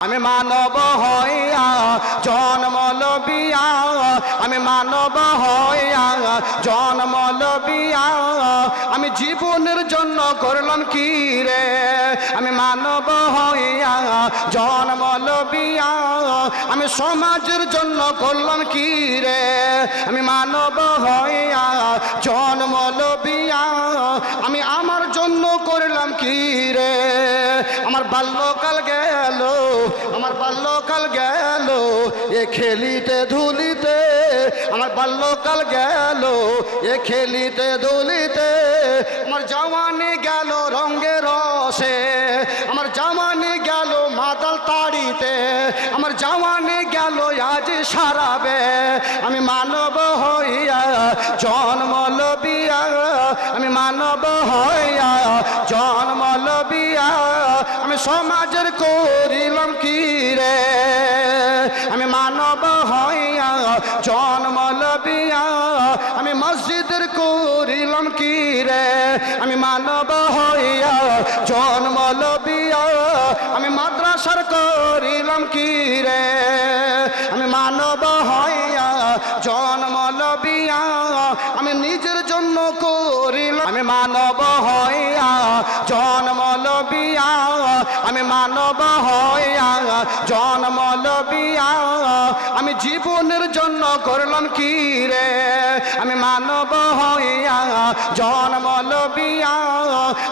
আমি মানব হইয়া জন্ম লবিয়া, আমি মানব হইয়া জন্ম লবিয়া, আমি জীবনের জন্য করলাম কি রে। আমি মানব হইয়া জন্ম লবিয়া, আমি সমাজের জন্য করলাম কি রে। আমি মানব হইয়া জন্ম লবিয়া, আমি আমার জন্য করলাম কি রে। আমার বাল্যকাল গেল, আমার বাল্যকাল গেল এ খেলিতে ধুলিতে, আমার বাল্যকাল গেল এ খেলিতে ধুলিতে। আমার জওয়ানি গেল রঙে রসে, আমার জওয়ানি গেল মাতাল তাড়িতে, আমার জওয়ানি গেল আজ সারাবে। আমি মানব হইয়া জন্ম লবিয়া, আমি মানব হইয়া জন্ম লবিয়া, আমি সমাজের করিলাম কি রে। আমি মানব হইয়া জন্ম লবিয়া, আমি মসজিদের করিলাম কি রে। আমি মানব হইয়া জন্ম লবিয়া, আমি মাদ্রাসার করিলাম কি রে। আমি মানব হইয়া জন্ম লবিয়া, আমি নিজের জন্য করিলাম। আমি মানব হইয়া জন্ম লবিয়া, আমি মানব হইয়া জন্ম লবিয়া, আমি জীবনের জন্য করলাম কি রে। আমি মানব হইয়া জন্ম লবিয়া,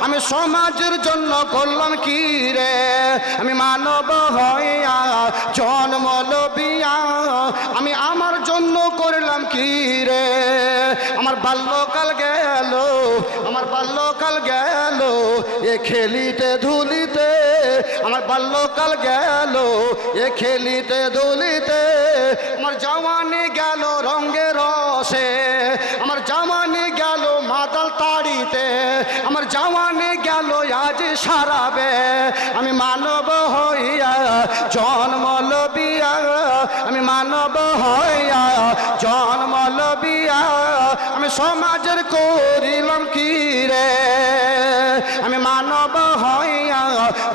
আমি সমাজের জন্য করলাম কি রে। আমি মানব হইয়া জন্ম লবিয়া, আমি আমার জন্য করলাম কি রে। আমার বাল্যকাল গেল, আমার বাল্যকাল গেল এ খেলিতে ধুলিতে, আমার বাল্যকাল গেল এ খেলিতে ধুলিতে। আমার জওয়ানি গেল রঙে রসে, আমার জওয়ানি গেল মাতাল তাড়িতে, আমার জওয়ানি গেল আজ সারাবে। আমি মানব হইয়া জন্ম লবিয়া, আমি মানব হইয়া জন্ম লবিয়া, আমি সমাজের করিলাম কি রে। আমি মানব হইয়া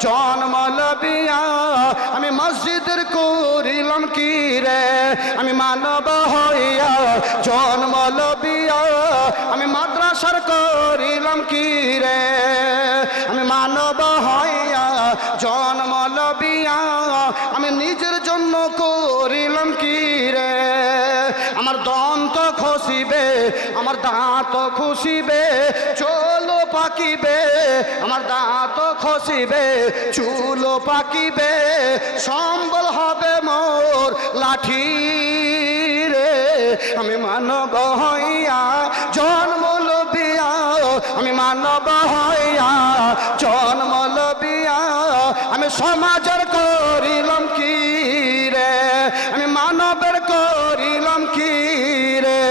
জন্ম লবিয়া, আমি মসজিদের করিলাম কি রে। আমি মানব হইয়া জন্ম লবিয়া, আমি মাদ্রাসার করিলাম কি রে। আমি মানব হইয়া জন্ম লবিয়া, আমি নিজের জন্য করিলাম কি রে। আমার দন্ত খসিবে, আমার দাঁত খুশিবে, চলো পাকিবে, আমার দাঁত খসিবে, চুলো পাকিবে, সম্বল হবে মোর লাঠি রে। আমি মানব হইয়া জন্ম লবিয়া, আমি মানব হইয়া জন্ম লবিয়া, আমি সমাজের করিলাম কি রে। আমি মানবের করিলাম কি রে।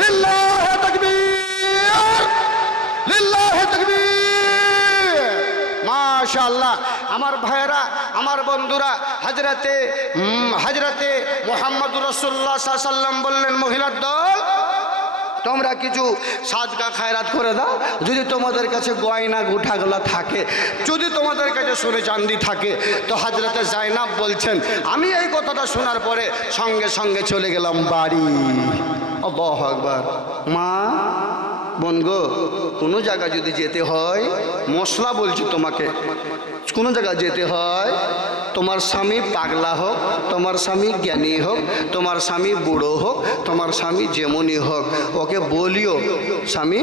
লিল্লাহে তাকবীর, লিল্লাহে তাকবীর। মাশাআল্লাহ। আমার ভাইরা, আমার বন্ধুরা, হযরতে মুহাম্মদুর রাসূলুল্লাহ সাল্লাল্লাহু আলাইহি ওয়াসাল্লাম বললেন, মহিলার দল তোমরা কিছু সাদকা খায়রাত করে দাও। যদি তোমাদের কাছে গয়না গুঠাগুলো থাকে, যদি তোমাদের কাছে সোনে চাঁদি থাকে, তো হযরতে জায়নাব বলছেন, আমি এই কথাটা শোনার পরে সঙ্গে সঙ্গে চলে গেলাম বাড়ি। আল্লাহু আকবার। মা বোন গো, কোনো জায়গা যদি যেতে হয়, মশলা বলছি তোমাকে, কোনো জায়গা যেতে হয়, তোমার স্বামী পাগলা হোক, তোমার স্বামী জ্ঞানী হোক, তোমার স্বামী বুড়ো হোক, তোমার স্বামী যেমনই হোক, ওকে বলিও, স্বামী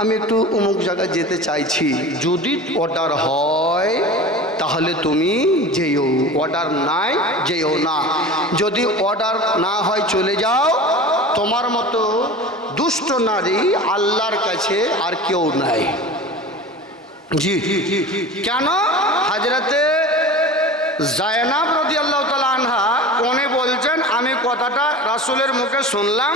আমি একটু অমুক জায়গায় যেতে চাইছি, যদি অর্ডার হয় তাহলে তুমি যেও, অর্ডার নাই যেও না। যদি অর্ডার না হয় চলে যাও। তোমার মতো দুষ্ট নারী আল্লাহর কাছে আর কেউ নাই। জি কেন? হযরতে জায়নাব রাদিয়াল্লাহু তাআলা আনহা উনি বলছেন, আমি কথাটা রাসূলের মুখে শুনলাম,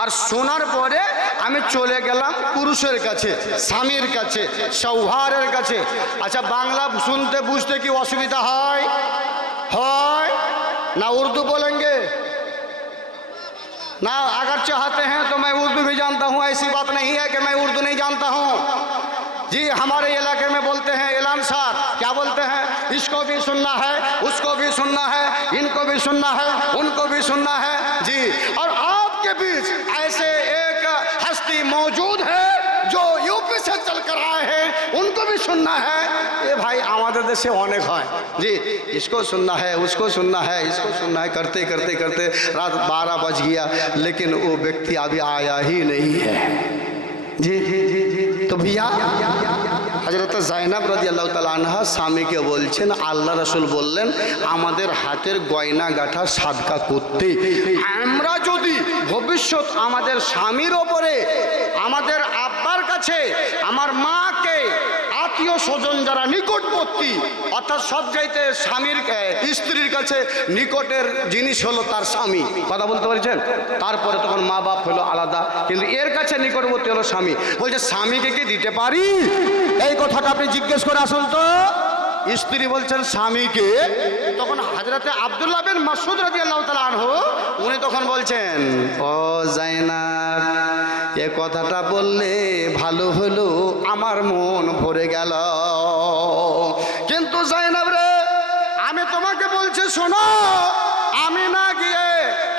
আর শোনার পরে আমি চলে গেলাম পুরুষের কাছে, স্বামীর কাছে, সৌহারের কাছে। আচ্ছা, বাংলা শুনতে বুঝতে কি অসুবিধা হয়? হয় না? उर्दू बोलेंगे ना? अगर चाहते हैं तो मैं उर्दू भी जानता हूँ, ऐसी बात नहीं है कि मैं उर्दू नहीं जानता हूँ। जी, हमारे इलाके में बोलते हैं, एलान सार क्या बोलते हैं, इसको इसको भी सुनना है, उसको भी सुनना है, इनको भी सुनना है, उनको भी सुनना है जी। और आपके बीच ऐसे एक हस्ती मौजूद है जो यूपी से चल कर आए हैं, उनको भी सुनना है। ये भाई हमारे देश से अनेक है जी, इसको सुनना है, उसको सुनना है, इसको सुनना है, करते करते करते रात 12 बज गया, लेकिन वो व्यक्ति अभी आया ही नहीं है जी। तो भैया हजरत জাইনাব রাদিয়াল্লাহু তাআলা আনহা স্বামীকে বলছেন, আল্লাহ রাসূল বললেন আমাদের হাতের গয়না গাঁঠা সাদকা করতে, আমরা যদি ভবিষ্যৎ আমাদের স্বামীর ওপরে, আমাদের আব্বার কাছে, আমার মাকে, আত্মীয় স্বজন যারা নিকটবর্তী, অর্থাৎ সব চাইতে স্বামীর স্ত্রীর কাছে নিকটের জিনিস হলো তার স্বামী, কথা বলতে পারছেন? তারপরে তখন মা বাপ হলো আলাদা, কিন্তু এর কাছে নিকটবর্তী হলো স্বামী। বলছে স্বামীকে কি দিতে পারি? এই কথাটা আপনি জিজ্ঞেস করে আসুন তো। স্ত্রী বলছেন স্বামীকে। তখন হযরতে আব্দুল্লাহ বিন মাসউদ রাদিয়াল্লাহু তাআলা আনহু উনি তখন বলছেন, ও জাইনাব, এ কথাটা বললে ভালো হলো, আমার মন ভরে গেল। কিন্তু জাইনাব রে, আমি তোমাকে বলছি শোনো, আমি না গিয়ে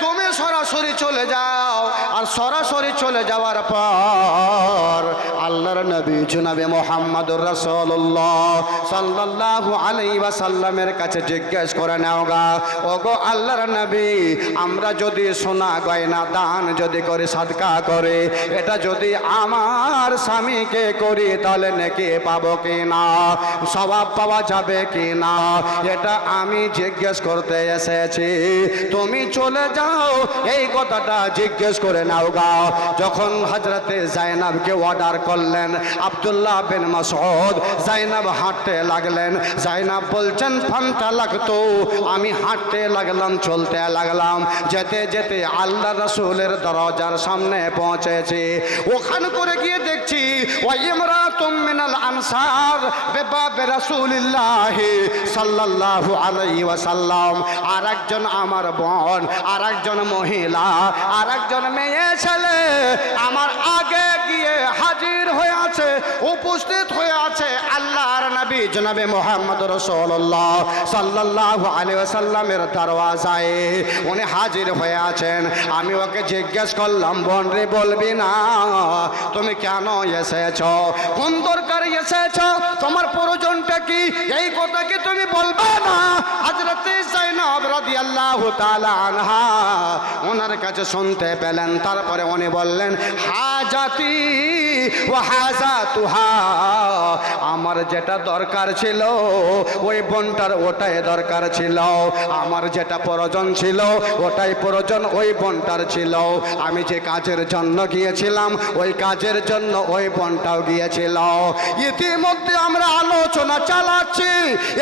তুমি সরাসরি চলে যাও। আর সরাসরি চলে যাওয়ার পর আল্লাহর নবী জনাবে মুহাম্মদুর রাসূলুল্লাহ সাল্লাল্লাহু আলাইহি ওয়াসাল্লামের কাছে জিজ্ঞেস করে নাও গা, ওগো আল্লাহর নবী, আমরা যদি সোনা গয়না দান যদি করে, সাদকা করে, এটা যদি আমার স্বামীকে করি তাহলে নেকি পাবো কি না, সওয়াব পাওয়া যাবে কি না, এটা আমি জিজ্ঞেস করতে এসেছি। তুমি চলে যাও, এই কথাটা জিজ্ঞেস করে নাও গা। যখন হযরতে জাইনাবকে অর্ডার করলেন আব্দুল্লাহ বিন মাসউদ, জাইনাব হাঁটতে লাগলেন। জাইনাব বলছেন ফান্তালাকতু, আমি হাঁটতে লাগলাম, চলতে লাগলাম, যেতে যেতে আল্লাহ রাসূলের দরজার সামনে পৌঁছেছি। ওখানে করে গিয়ে দেখছি ওয়া ইমরাতুম মিনাল আনসার বিবাবে রাসূলিল্লাহ সাল্লাল্লাহু আলাইহি ওয়াসাল্লাম, আর একজন আমার বোন, আর একজন মহিলা, আর একজন মেয়ে ছেলে আমার আগে গিয়ে হাজির হয়ে আছে, উপস্থিত হয়ে আছে আল্লাহর নবী জনাবে মুহাম্মদ রাসূলুল্লাহ সাল্লাল্লাহু আলাইহি ওয়াসাল্লামের দরওয়াজায় উনি হাজির হয়ে আছেন। আমি ওকে জিজ্ঞেস করলাম, বোন রে, বলবি না তুমি কেন এসেছো, কোন দরকারে এসেছো, তোমার প্রয়োজনটা কি, এই কথা কি তুমি বলবে না? হযরতে জাইনাব রাদিয়াল্লাহু তাআলা আনহা ওনার কাছে শুনতে পেলেন। তারপরে উনি বললেন, হাজাতি ওয়া হাজাতুহা, আমার যেটা দরকার ছিল ওই বোনটার ওটাই দরকার ছিল, আমার যেটা প্রয়োজন ছিল ওটাই প্রয়োজন ওই বোনটার ছিল, আমি যে কাজের জন্য গিয়েছিলাম ওই কাজের জন্য ওই বোনটাও গিয়েছিল। ইতিমধ্যে আমরা আলোচনা চালাচ্ছি,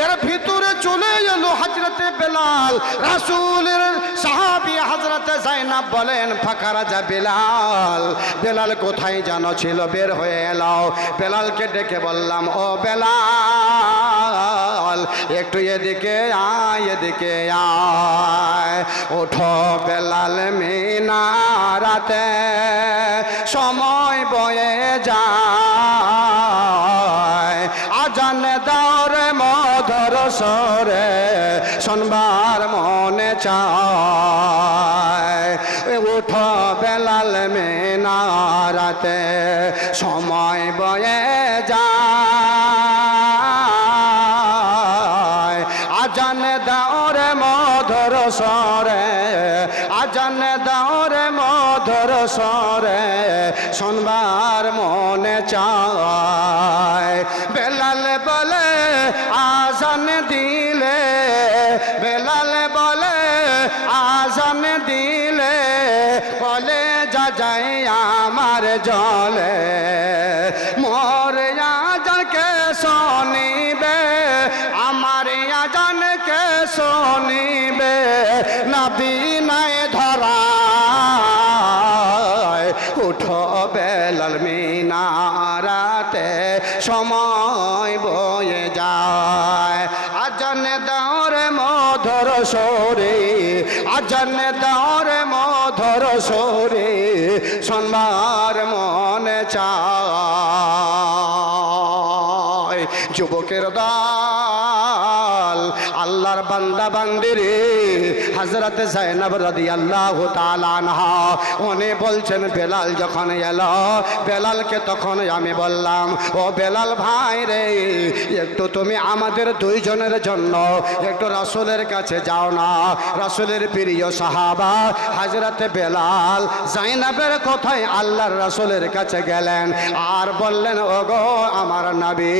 এর ভিতরে চলে এলো হযরতে বেলাল, রাসূলের সাহাবী হযরতে জাইনাব বলেন, ফাঁকা রাজা বেলাল। বেলাল কোথায় জানো ছিল, বের হয়ে এলো। বেলালকে ডেকে বললাম, ও বেলাল, একটু এদিকে আয়, এদিকে আয়। ওঠো বেলাল, মিনারাতে সময় বয়ে যায়, আজান দাও রে মধুর স্বরে, শোনবার মনে চায়। উঠো বেলাল, মিনারাতে সময় বয়ে যায়, আজান দাও রে মধুর স্বরে, আজান দাও রে মধুর স্বরে, শোনবার মনে চায়। বেলাল বলে আজান দিলে, বেলাল বলে আজান দিলে, বলে যা যাই আমার জলে, মোর আজানকে শুনিবে, আমার আজানকে শুনিবে, নবী নাই ধরা। উঠো বেলাল, মিনারাতে সময় বয়ে যায়, আজান দাও রে মধুর স্বরে, আজান দাও রে মধুর স্বরে, শোনবার মনে চায়। যুবকের দল আল্লাহর বান্দা বান্দিরে হযরত যায়েনব রাদিয়াল্লাহু তাআলা আনহা উনি বলছেন বেলাল যখন এলো বেলালকে তখন আমি বললাম ও বেলাল ভাই রে একটু তুমি আমাদের দুইজনের জন্য একটু রাসূলের কাছে যাও না। রাসূলের প্রিয় সাহাবা হযরত বেলাল যায়েনবের কথায় আল্লাহর রাসূলের কাছে গেলেন আর বললেন ওগো আমার নবী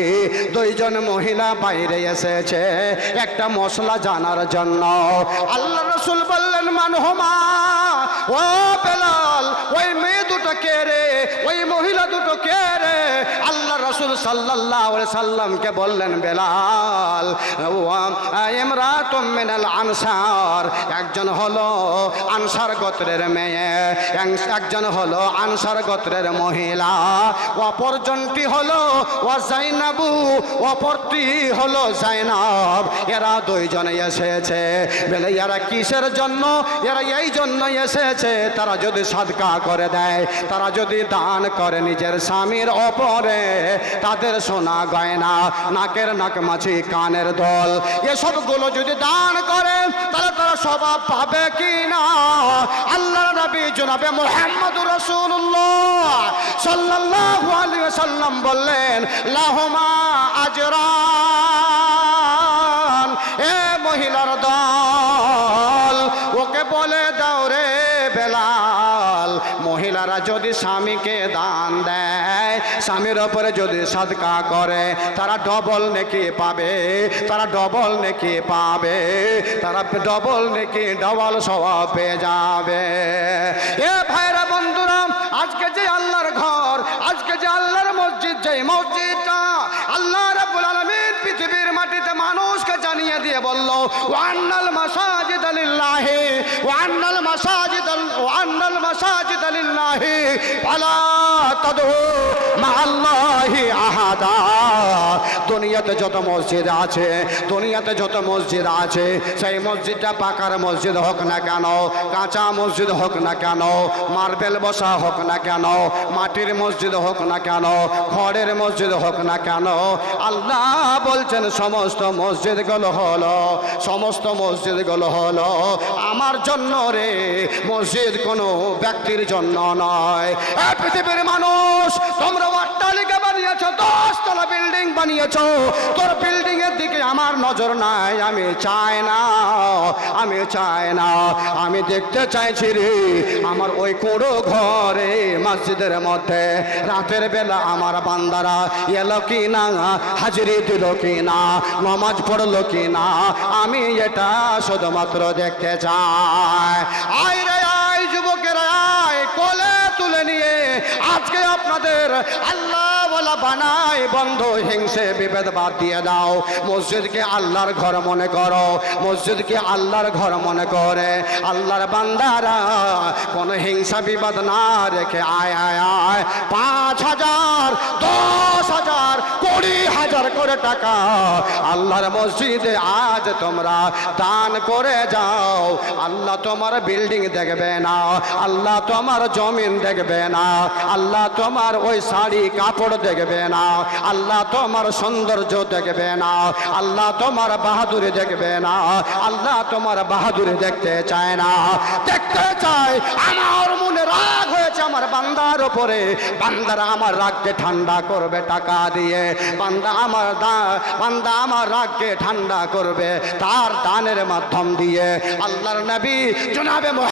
দুইজন মহিলা বাইরে এসেছে একটা মশলা জানার জন্য। আল্লাহ রাসূল বললেন মানহুমা ও বেলাল ওই মেয়ে দুটো কে রে ওই মহিলা দুটো কে রে? আল্লাহ রাসূল সাল্লাল্লাহু আলাইহি সাল্লামকে বললেন বেলাল ইমরাতুম মিনাল আনসার একজন হলো আনসার গোত্রের মেয়ে একজন হলো আনসার গোত্রের মহিলা অপরজনটি হলো ও যায়েনবু অপরটি হলো যায়েনব এরা দুইজন এসেছে বলে এরা কিসের জন্য? এরা এই জন্য এসেছে তারা যদি সাদকা করে দেয় তারা যদি দান করে নিজের স্বামীর ওপরে তাদের সোনা গয়না নাকের নাকমাছি কানের দল এসবগুলো যদি দান করে তাহলে তারা স্বভাব পাবে কি না? আল্লাহর নবী জনাবে মুহাম্মদুর রাসূলুল্লাহ সাল্লাল্লাহু আলাইহি ওয়াসাল্লাম বললেন লাহুমা আজরান এ মহিলার দল ওকে বলে দাও রে বেলাল মহিলারা যদি স্বামীকে দান দেয় স্বামীর ওপরে যদি সাদকা করে তারা ডবল নেকি পাবে তারা ডবল নেকি পাবে তারা ডবল নেকি ডবল সওয়াব পেয়ে যাবে। এ ভাইরা বন্ধুরা আজকে যে আল্লাহর ঘর আজকে যে আল্লাহর মসজিদ যেই মসজিদটা আল্লাহ রাব্বুল আলামিন পৃথিবীর মাটিতে মানুষকে জানিয়ে দিয়ে বলল ওয়ান্নাল মাসাজিদ লিল্লাহি ওয়ান্নাল মাসাজিদ লিল্লাহি ফালা তাদউ মাআল্লাহি আহাদা। দুনিয়াতে যত মসজিদ আছে দুনিয়াতে যত মসজিদ আছে সেই মসজিদটা পাকার মসজিদ হোক না কেন কাঁচা মসজিদ হোক না কেন মার্বেল বসা হোক না কেন মাটির মসজিদ হোক না কেন খড়ের মসজিদ হোক না কেন আল্লাহ বলছেন সমস্ত মসজিদগুলো হলো আমার জন্য রে মসজিদ কোনো ব্যক্তির জন্য নয়। পৃথিবীর মানুষ তোমরা অট্টালিকা বানিয়েছো 10 তলা বিল্ডিং বানিয়েছো তোর বিল্ডিং এর দিকে আমার নজর নাই আমি চাই না আমি দেখতে চাইছি রে আমার ওই কোড়ো ঘরে মসজিদের মধ্যে রাতের বেলা আমার বান্দারা এলো কি না হাজিরি দিল কি না নামাজ পড়লো কি না আমি এটা শুধুমাত্র দেখতে চাই। আয় রে আয় যুবকেরা আয় কোলে তুলে নিয়ে আজকে আপনাদের আল্লাহ বলা বানায় বন্ধ হিংসে বিভেদ বাদ দিয়ে দাও মসজিদকে আল্লাহর ঘর মনে করো মসজিদকে আল্লাহর ঘর মনে করে আল্লাহর বান্দারা কোনো হিংসা বিবাদ না রেখে আয় 5,000 10,000 20,000 করে টাকা আল্লাহর মসজিদে আজ তোমরা দান করে যাও আল্লাহ তোমার বিল্ডিং দেখবে না আল্লাহ তোমার জমিন দেখবে না আল্লাহ তোমার ওই শাড়ি কাপড় দেখবে না আল্লাহ তোমার সৌন্দর্য দেখবে না আল্লাহ তোমার বাহাদুরি দেখবে না আল্লাহ তোমার বাহাদুরি দেখতে চায় না দেখতে চায় আমার মনে রাগ হয়েছে আমার বান্দার উপরে বান্দারা আমার রাগকে ঠান্ডা করবে টাকা দিয়ে বান্দা আমার রাগকে ঠান্ডা করবে তার দানের মাধ্যম দিয়ে আল্লাহর নবী জনাবে